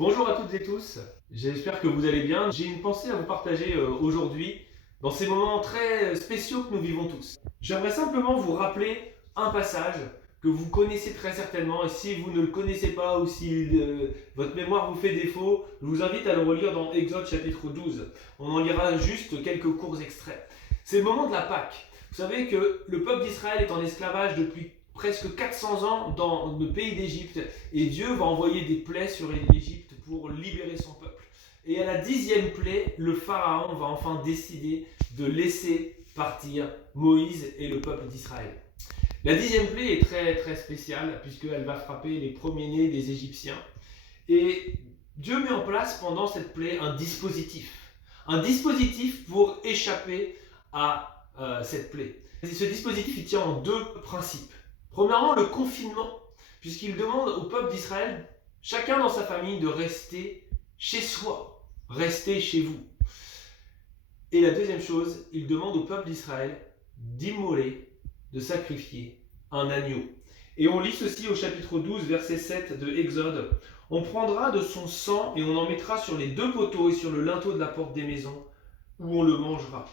Bonjour à toutes et tous, j'espère que vous allez bien. J'ai une pensée à vous partager aujourd'hui dans ces moments très spéciaux que nous vivons tous. J'aimerais simplement vous rappeler un passage que vous connaissez très certainement et si vous ne le connaissez pas ou si votre mémoire vous fait défaut, je vous invite à le relire dans Exode chapitre 12. On en lira juste quelques courts extraits. C'est le moment de la Pâque. Vous savez que le peuple d'Israël est en esclavage depuis presque 400 ans dans le pays d'Égypte et Dieu va envoyer des plaies sur l'Égypte pour libérer son peuple. Et à la 10e plaie, le pharaon va enfin décider de laisser partir Moïse et le peuple d'Israël. La 10e plaie est très très spéciale puisqu'elle va frapper les premiers-nés des Égyptiens. Et Dieu met en place pendant cette plaie un dispositif. Un dispositif pour échapper à cette plaie. Et ce dispositif il tient en deux principes. Premièrement, le confinement, puisqu'il demande au peuple d'Israël, chacun dans sa famille, de rester chez soi, rester chez vous. Et la deuxième chose, il demande au peuple d'Israël d'immoler, de sacrifier un agneau. Et on lit ceci au chapitre 12, verset 7 de Exode. On prendra de son sang et on en mettra sur les deux poteaux et sur le linteau de la porte des maisons, où on le mangera.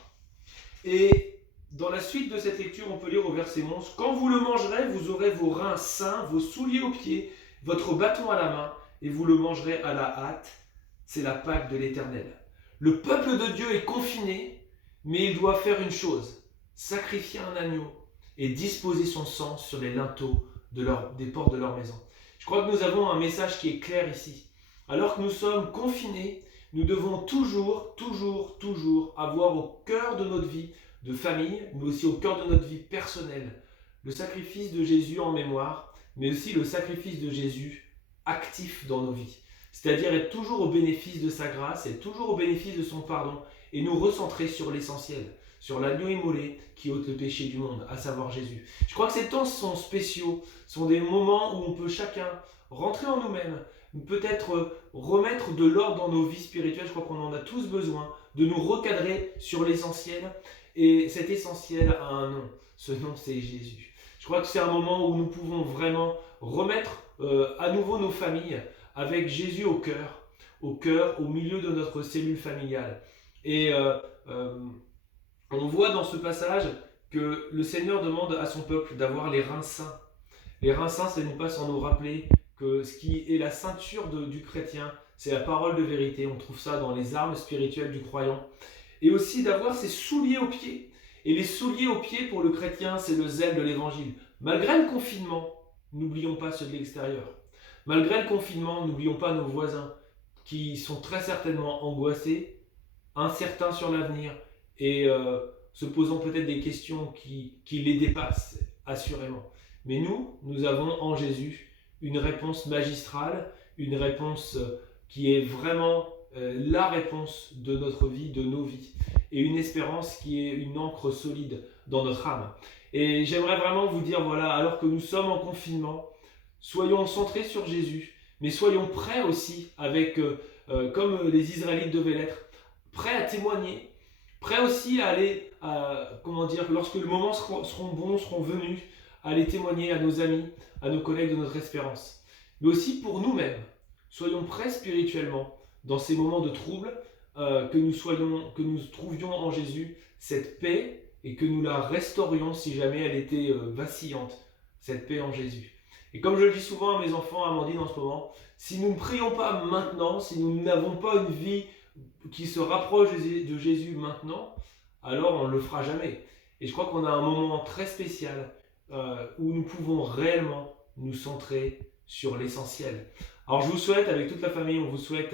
Et dans la suite de cette lecture, on peut lire au verset 11, « Quand vous le mangerez, vous aurez vos reins sains, vos souliers aux pieds, votre bâton à la main, et vous le mangerez à la hâte. C'est la Pâque de l'Éternel. » Le peuple de Dieu est confiné, mais il doit faire une chose, sacrifier un agneau et disposer son sang sur les linteaux des portes de leur maison. Je crois que nous avons un message qui est clair ici. Alors que nous sommes confinés, nous devons toujours avoir au cœur de notre vie de famille, mais aussi au cœur de notre vie personnelle, le sacrifice de Jésus en mémoire, mais aussi le sacrifice de Jésus actif dans nos vies. C'est-à-dire être toujours au bénéfice de sa grâce, être toujours au bénéfice de son pardon, et nous recentrer sur l'essentiel, sur l'agneau immolé qui ôte le péché du monde, à savoir Jésus. Je crois que ces temps sont spéciaux, sont des moments où on peut chacun rentrer en nous-mêmes, peut-être remettre de l'ordre dans nos vies spirituelles. Je crois qu'on en a tous besoin, de nous recadrer sur l'essentiel. Et cet essentiel a un nom. Ce nom, c'est Jésus. Je crois que c'est un moment où nous pouvons vraiment remettre à nouveau nos familles avec Jésus au cœur, au milieu de notre cellule familiale. Et on voit dans ce passage que le Seigneur demande à son peuple d'avoir les reins saints. Les reins saints, ça nous passe en nous rappeler que ce qui est la ceinture du chrétien, c'est la parole de vérité. On trouve ça dans les armes spirituelles du croyant. Et aussi d'avoir ses souliers aux pieds. Et les souliers aux pieds pour le chrétien, c'est le zèle de l'évangile. Malgré le confinement, n'oublions pas ceux de l'extérieur. Malgré le confinement, n'oublions pas nos voisins qui sont très certainement angoissés, incertains sur l'avenir et se posant peut-être des questions qui les dépassent assurément. Mais nous avons en Jésus une réponse magistrale, une réponse qui est vraiment la réponse de notre vie, de nos vies, et une espérance qui est une ancre solide dans notre âme. Et j'aimerais vraiment vous dire, voilà, alors que nous sommes en confinement, soyons centrés sur Jésus, mais soyons prêts aussi, comme les Israélites devaient l'être, prêts à témoigner, prêts aussi à aller, lorsque le moment seront bons, seront venus, à aller témoigner à nos amis, à nos collègues de notre espérance. Mais aussi pour nous-mêmes, soyons prêts spirituellement dans ces moments de trouble, que nous trouvions en Jésus cette paix et que nous la restaurions si jamais elle était vacillante, cette paix en Jésus. Et comme je le dis souvent à mes enfants, à Amandine en ce moment, si nous ne prions pas maintenant, si nous n'avons pas une vie qui se rapproche de Jésus maintenant, alors on ne le fera jamais. Et je crois qu'on a un moment très spécial où nous pouvons réellement nous centrer sur l'essentiel. Alors je vous souhaite, avec toute la famille, on vous souhaite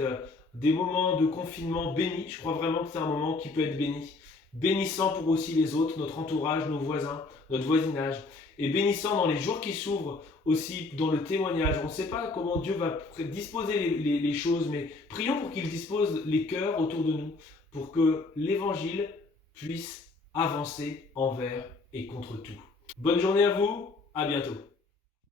des moments de confinement bénis. Je crois vraiment que c'est un moment qui peut être béni. Bénissant pour aussi les autres, notre entourage, nos voisins, notre voisinage. Et bénissant dans les jours qui s'ouvrent aussi dans le témoignage. On ne sait pas comment Dieu va disposer les choses, mais prions pour qu'il dispose les cœurs autour de nous, pour que l'évangile puisse avancer envers et contre tout. Bonne journée à vous, à bientôt.